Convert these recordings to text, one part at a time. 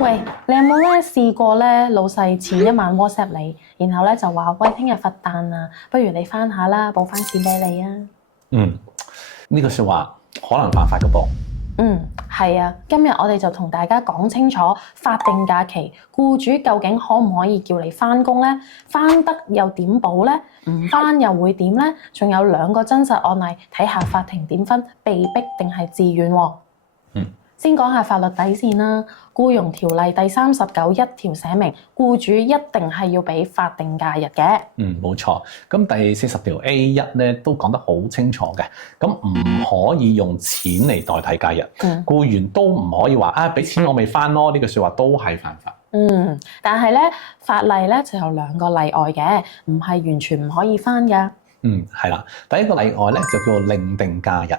喂，你有冇咧試過咧老細前一晚 WhatsApp 你，然後咧就話喂聽日佛誕啊，不如你翻下啦，補翻錢俾你啊？呢個説話可能犯法嘅噃。係啊，今日我哋就同大家講清楚法定假期，僱主究竟可唔可以叫你翻工呢？翻得又點補呢？唔翻又會點呢？仲有2個真實案例，睇下法庭點分被逼定係自願喎。先講下法律底線啦。僱傭條例第39條寫明，僱主一定係要俾法定假日嘅。冇錯。咁第40條 A1咧都講得好清楚嘅。咁唔可以用錢嚟代替假日。僱員都唔可以話啊，俾錢我未翻咯。呢句説話都係犯法。但係咧法例咧就有2個例外嘅，唔係完全唔可以翻㗎。係啦。第一個例外咧就叫做另定假日。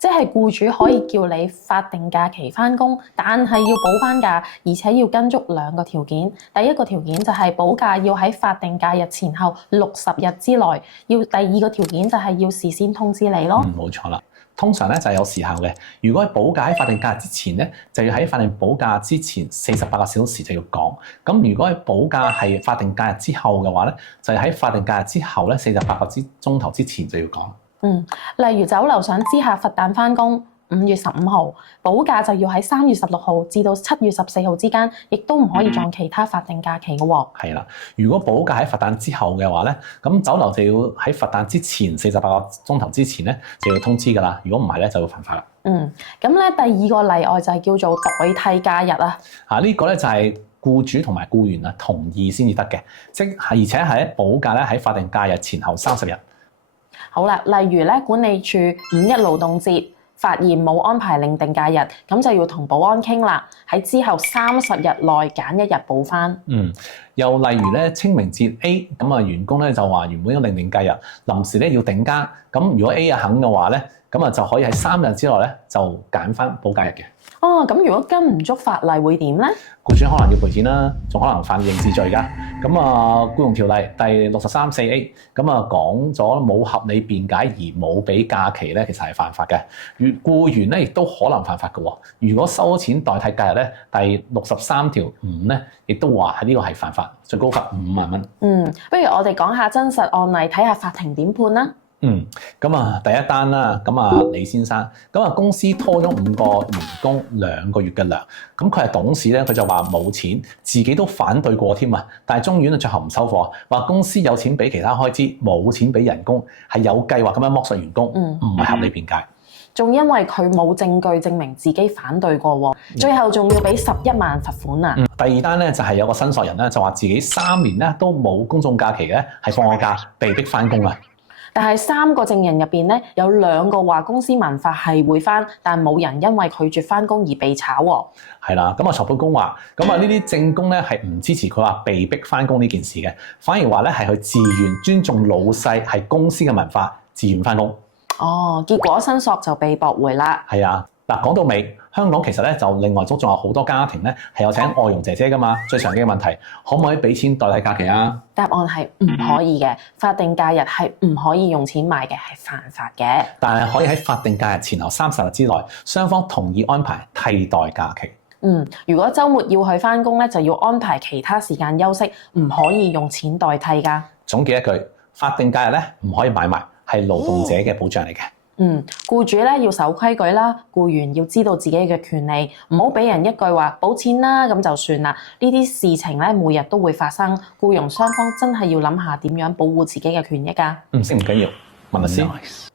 即係僱主可以叫你法定假期翻工，但係要補翻假，而且要跟足2個條件。第一個條件就係補假要喺法定假日前後60日之內，第2個條件就係要事先通知你咯。冇錯啦。通常咧就係有時效嘅。如果係補假喺法定假日之前咧，就要喺法定補假之前48個小時就要講。咁如果係補假係法定假日之後嘅話咧，就係喺法定假日之後咧48個鐘頭之前就要講。例如酒樓想知下佛誕翻工，5月15號補假就要喺3月16號至到7月14號之間，亦都唔可以撞其他法定假期嘅喎。係啦，如果補假喺佛誕之後嘅話咧，咁酒樓就要喺佛誕之前48個鐘頭之前咧就要通知㗎啦。如果唔係咧就會犯法啦。咁咧第2個例外就係叫做代替假日啊。呢個咧就係僱主同埋僱員啊同意先至得嘅，即係而且係補假咧喺法定假日前後30日。好啦，例如咧管理處5一勞動節發現冇安排另定假日，咁就要同保安傾啦，喺之後30日內揀1日補翻。又例如咧清明節 A 咁啊，員工咧就話原本有另定假日，臨時咧要頂加，咁如果 A 肯嘅話咧，咁啊就可以喺3日之內咧就揀翻補假日嘅。咁如果跟唔足法例會點咧？僱主可能要賠錢啦，仲可能犯刑事罪㗎。咁啊，僱傭條例第63(4)A 咁啊講咗冇合理辯解而冇俾假期咧，其實係犯法嘅。僱員咧亦都可能犯法嘅喎。如果收咗錢代替假日咧，第63條5咧亦都話喺呢個係犯法，最高罰5萬蚊。不如我哋講下真實案例，睇下法庭點判啦。咁啊，第一單啦，咁啊李先生，咁啊公司拖咗5個員工2個月嘅糧，咁佢係董事咧，佢就話冇錢，自己都反對過添啊，但係中院啊最後唔收貨，話公司有錢俾其他開支，冇錢俾人工，係有計劃咁樣剝削員工，唔係合理辯解。仲因為佢冇證據證明自己反對過喎，最後仲要俾11萬罰款啊！第2單咧就係有個申索人咧就話自己3年咧都冇公眾假期嘅，係放個假被逼翻工啊！但係3個證人入邊咧，有2個話公司文化係會翻，但冇人因為拒絕翻工而被炒喎。係啦，咁啊裁判官話，咁啊呢啲證供咧係唔支持佢話被逼翻工呢件事嘅，反而話咧係佢自願尊重老細係公司嘅文化，自願翻工。結果申索就被駁回啦。係啊。嗱，講到尾，香港其實咧就另外仲有好多家庭咧係有請外傭姐姐㗎嘛。最常見嘅問題，可唔可以俾錢代替假期啊？答案係唔可以嘅，法定假日係唔可以用錢買嘅，係犯法嘅。但係可以喺法定假日前後30日之內，雙方同意安排替代假期。如果週末要去返工咧，就要安排其他時間休息，唔可以用錢代替㗎。總結一句，法定假日咧唔可以買賣，係勞動者嘅保障嚟嘅。僱主咧要守規矩啦，僱員要知道自己嘅權利，唔好俾人一句話補錢啦咁就算啦。呢啲事情咧每日都會發生，僱傭雙方真係要諗下點樣保護自己嘅權益㗎。識唔緊要，問律師。